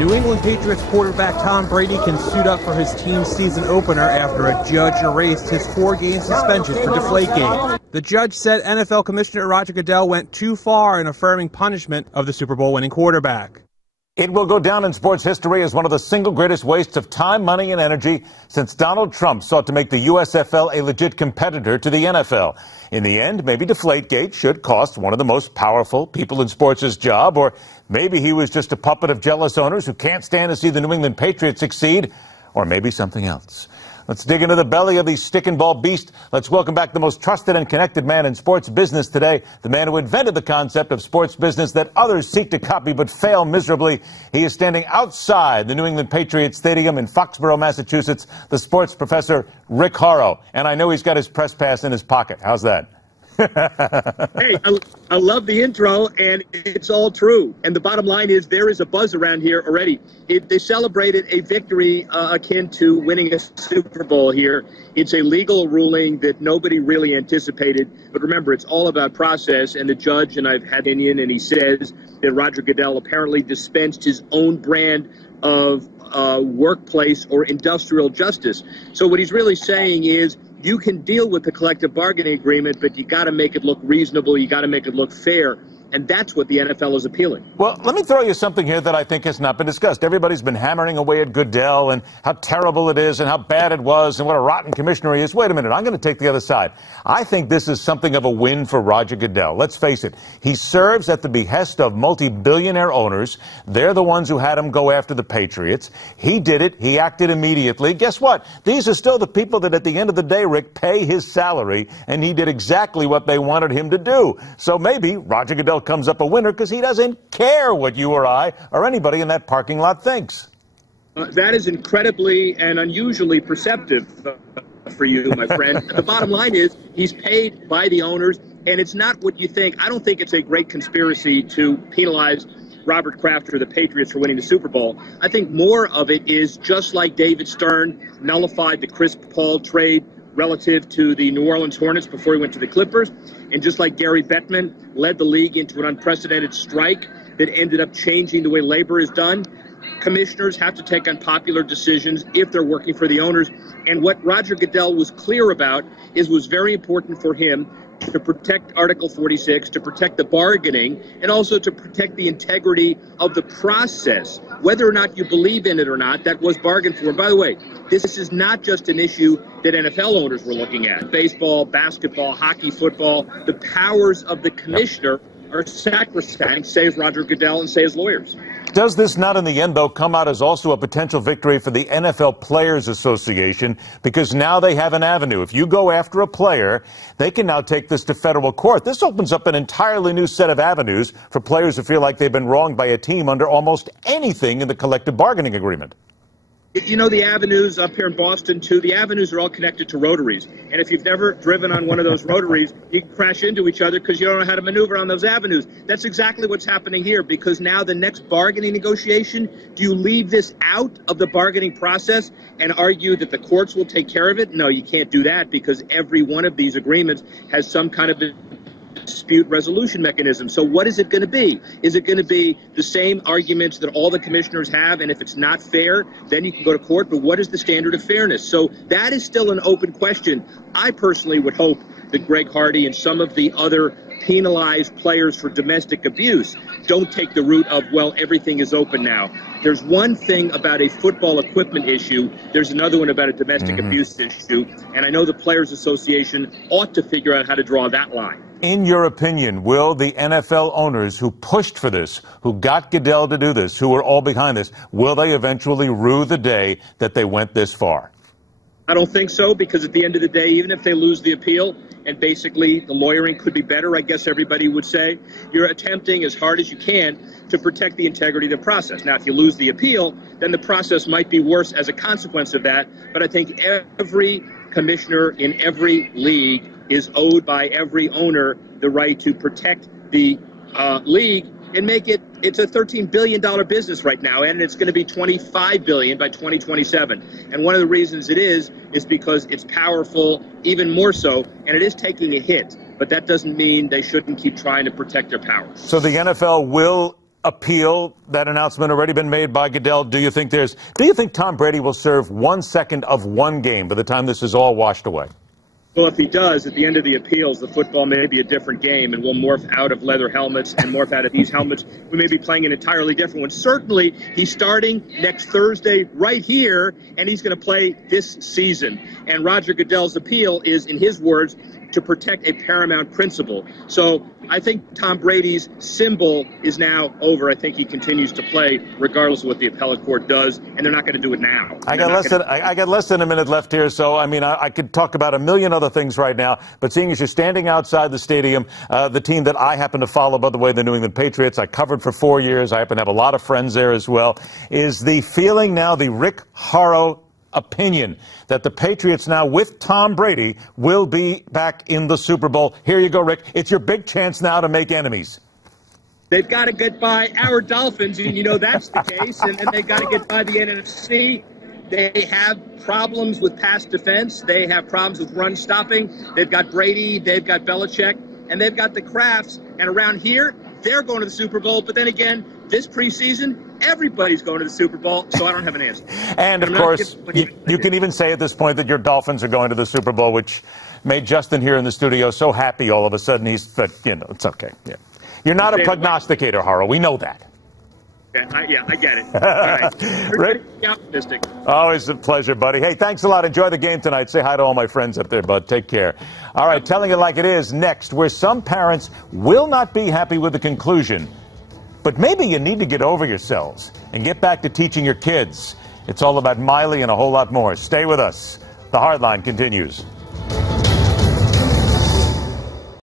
New England Patriots quarterback Tom Brady can suit up for his team's season opener after a judge erased his 4-game suspension for deflating. The judge said NFL Commissioner Roger Goodell went too far in affirming punishment of the Super Bowl winning quarterback. It will go down in sports history as one of the single greatest wastes of time, money, and energy since Donald Trump sought to make the USFL a legit competitor to the NFL. In the end, maybe Deflategate should cost one of the most powerful people in sports his job, or maybe he was just a puppet of jealous owners who can't stand to see the New England Patriots succeed, or maybe something else. Let's dig into the belly of the stick and ball beast. Let's welcome back the most trusted and connected man in sports business today, the man who invented the concept of sports business that others seek to copy but fail miserably. He is standing outside the New England Patriot Stadium in Foxboro, Massachusetts, the sports professor Rick Horrow. And I know he's got his press pass in his pocket. How's that? Hey, I love the intro, and it's all true. And the bottom line is there is a buzz around here already. They celebrated a victory akin to winning a Super Bowl here. It's a legal ruling that nobody really anticipated. But remember, it's all about process. And the judge, and I've had Indian, and he says that Roger Goodell apparently dispensed his own brand of workplace or industrial justice. So what he's really saying is, you can deal with the collective bargaining agreement, but you got to make it look reasonable. You got to make it look fair. And that's what the NFL is appealing. Well, let me throw you something here that I think has not been discussed. Everybody's been hammering away at Goodell and how terrible it is and how bad it was and what a rotten commissioner he is. Wait a minute. I'm going to take the other side. I think this is something of a win for Roger Goodell. Let's face it. He serves at the behest of multi-billionaire owners. They're the ones who had him go after the Patriots. He did it. He acted immediately. Guess what? These are still the people that at the end of the day, Rick, pay his salary, and he did exactly what they wanted him to do. So maybe Roger Goodell comes up a winner because he doesn't care what you or I or anybody in that parking lot thinks. That is incredibly and unusually perceptive for you, my friend. The bottom line is he's paid by the owners, and it's not what you think. I don't think it's a great conspiracy to penalize Robert Kraft or the Patriots for winning the Super Bowl. I think more of it is just like David Stern nullified the Chris Paul trade relative to the New Orleans Hornets before he went to the Clippers. And just like Gary Bettman led the league into an unprecedented strike that ended up changing the way labor is done, commissioners have to take unpopular decisions if they're working for the owners. And what Roger Goodell was clear about was very important for him to protect Article 46, to protect the bargaining, and also to protect the integrity of the process. Whether or not you believe in it or not, that was bargained for. And by the way, this is not just an issue that NFL owners were looking at. Baseball, basketball, hockey, football, the powers of the commissioner are sacrosanct, says Roger Goodell and say his lawyers. Does this not in the end, though, come out as also a potential victory for the NFL Players Association? Because now they have an avenue. If you go after a player, they can now take this to federal court. This opens up an entirely new set of avenues for players who feel like they've been wronged by a team under almost anything in the collective bargaining agreement. You know, the avenues up here in Boston, too, the avenues are all connected to rotaries. And if you've never driven on one of those rotaries, you can crash into each other because you don't know how to maneuver on those avenues. That's exactly what's happening here, because now the next bargaining negotiation, do you leave this out of the bargaining process and argue that the courts will take care of it? No, you can't do that, because every one of these agreements has some kind of dispute resolution mechanism. So what is it going to be? Is it going to be the same arguments that all the commissioners have, and if it's not fair, then you can go to court? But what is the standard of fairness? So that is still an open question. I personally would hope that Greg Hardy and some of the other penalized players for domestic abuse don't take the route of, well, everything is open now. There's one thing about a football equipment issue. There's another one about a domestic abuse issue. And I know the Players Association ought to figure out how to draw that line. In your opinion, will the NFL owners who pushed for this, who got Goodell to do this, who were all behind this, will they eventually rue the day that they went this far? I don't think so, because at the end of the day, even if they lose the appeal, and basically the lawyering could be better, I guess everybody would say, you're attempting as hard as you can to protect the integrity of the process. Now, if you lose the appeal, then the process might be worse as a consequence of that. But I think every commissioner in every league is owed by every owner the right to protect the league and make it, it's a $13 billion business right now, and it's going to be $25 billion by 2027. And one of the reasons it is because it's powerful, even more so, and it is taking a hit. But that doesn't mean they shouldn't keep trying to protect their powers. So the NFL will appeal that announcement already been made by Goodell? Do you think Tom Brady will serve 1 second of one game by the time this is all washed away? Well, if he does, at the end of the appeals, the football may be a different game, and we'll morph out of leather helmets and morph out of these helmets. We may be playing an entirely different one. Certainly, he's starting next Thursday right here, and he's going to play this season. And Roger Goodell's appeal is, in his words, to protect a paramount principle. So I think Tom Brady's symbol is now over. I think he continues to play regardless of what the appellate court does, and they're not going to do it now. I got less than a minute left here, so I mean, I could talk about a million other things right now, but seeing as you're standing outside the stadium, the team that I happen to follow, by the way, the New England Patriots, I covered for 4 years. I happen to have a lot of friends there as well. Is the feeling now, the Rick Horrow opinion, that the Patriots now with Tom Brady will be back in the Super Bowl? Here you go, Rick. It's your big chance now to make enemies. They've got to get by our Dolphins, and you know that's the case, and they've got to get by the NFC. They have problems with pass defense. They have problems with run stopping. They've got Brady, they've got Belichick, and they've got the Crafts. And around here, they're going to the Super Bowl. But then again, this preseason, everybody's going to the Super Bowl, so I don't have an answer. And, of course, you can even say at this point that your Dolphins are going to the Super Bowl, which made Justin here in the studio so happy all of a sudden. But, you know, it's okay. Yeah. You're not a prognosticator, Horrow. We know that. Yeah, I get it. All right. Rick? Optimistic. Always a pleasure, buddy. Hey, thanks a lot. Enjoy the game tonight. Say hi to all my friends up there, bud. Take care. All right, telling it like it is next, where some parents will not be happy with the conclusion. But maybe you need to get over yourselves and get back to teaching your kids. It's all about Miley and a whole lot more. Stay with us. The Hardline continues.